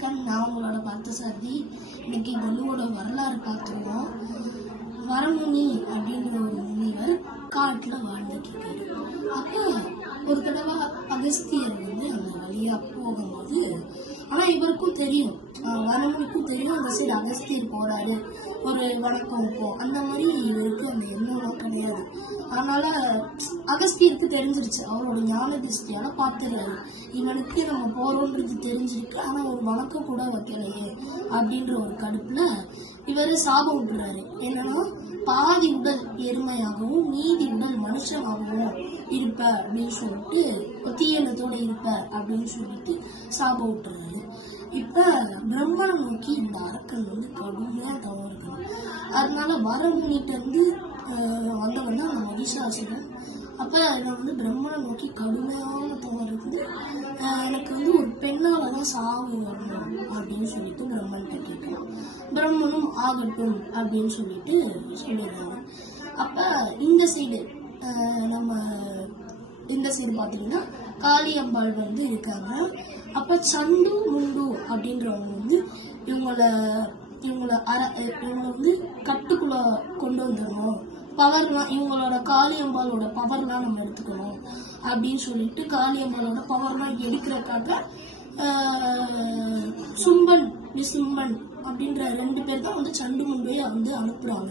வணக்கம். நான் உங்களோட பார்த்தசாரதி. இன்னைக்கு குருவோட வரலாறு பார்த்துருவோம். வரமுனி அப்படின்ற ஒரு முனிவர் காட்டில் வாழ்ந்துட்டு இருக்காரு. அப்போ ஒரு தடவை அகஸ்தியர் அந்த வழியா போகும்போது, ஆனா இவருக்கும் தெரியும், வரமுனிக்கும் தெரியும் அந்த சைடு அகஸ்தியர் போறாரு, ஒரு வணக்கம் வைப்போம் அந்த மாதிரி இவருக்கு அந்த எண்ணம் கிடையாது. அதனால அகஸ்தியருக்கு தெரிஞ்சிருச்சு, அவரோட ஞான திருஷ்டியால பார்த்துறாரு, இவனுக்கு நம்ம போறோன்றது தெரிஞ்சிருக்கு, ஆனா ஒரு வணக்கம் கூட வைக்கலையே அப்படின்ற ஒரு கடுப்புல இவரு சாபம் விட்டுறாரு. என்னன்னா, பாதி உடல் எருமையாகவும் மீதி உடல் மனுஷனாகவும் இருப்ப அப்படின்னு சொல்லிட்டு, தீயனத்தோட இருப்ப அப்படின்னு சொல்லிட்டு சாபம் விட்டுறாரு. இப்ப பிரம்மனை நோக்கி இந்த அரக்கன் கடுமையா தவறு இருக்கணும். அதனால வரமுனிட்ட இருந்து வந்தவன் தான் அந்த மகிஷாசுரன். அப்ப இவன் பிரம்மனை நோக்கி கடுமையான தவறு இருந்து, எனக்கு ஒரு பெண்ணாலதான் சாவு வரணும் அப்படின்னு சொல்லிட்டு பிரம்மன்கிட்ட கேட்கணும். பிரம்மனும் ஆகட்டும் அப்படின்னு சொல்லிட்டு சொல்லிடுறாங்க. அப்ப இந்த சைடு நம்ம இந்த சைடு பாத்தீங்கன்னா காளியம்பாள் இருக்காங்க. அப்ப சண்டு முண்டு அப்படின்றவங்க இவங்கள கட்டுக்குள்ள கொண்டு வந்துடணும், பவர்லாம் இவங்களோட காளியம்பாளோட பவர்லாம் நம்ம எடுத்துக்கணும் அப்படின்னு சொல்லிட்டு காளியம்பாளோட பவர்லாம் எடுக்கிறக்காக சும்பன் நிசும்பன் அப்படின்ற 2 பேர் தான் சண்டு முண்டைய அனுப்புறாங்க.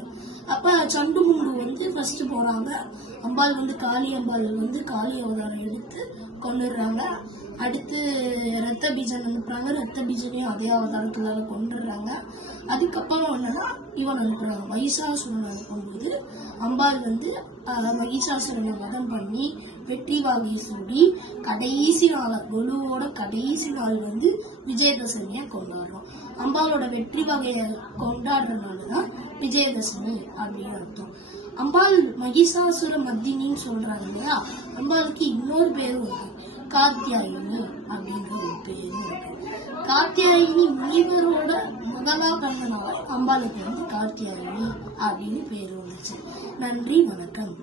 அப்ப சண்டு முண்டு ஃபர்ஸ்ட் போறாங்க. அம்பாள் காளி அம்பாள் காளி அவதாரம் எடுத்து கொண்டுடுறாங்க. அடுத்து ரத்த பீஜன் அனுப்புறாங்க. ரத்த பீஜனையும் அதே அவதாரத்துல கொண்டுடுறாங்க. அதுக்கப்புறம் என்னன்னா இவன் அனுப்புறாங்க, மகிஷாசுரன் அனுப்பும்போது அம்பாள் மகிஷாசுரனை வதம் பண்ணி வெற்றி வாகை சூடி கடைசி நாள், குருவோட கடைசி நாள் விஜயதசமியை கொண்டாடுறோம். அம்பாளோட வெற்றி வகையை கொண்டாடுறதுனாலதான் விஜயதசமி அப்படின்னு அர்த்தம். அம்பாள் மகிஷாசுர மர்தினின்னு சொல்றாங்க இல்லையா, அம்பாளுக்கு இன்னொரு பேரும் காத்தியாயினி அப்படின்ற ஒரு பேரும் இருக்கு. காத்தியாயினி முனிவரோட முதலா பிறந்தனால அம்பாளுக்கு காத்தியாயினி அப்படின்னு பேர் வந்துச்சு. நன்றி, வணக்கம்.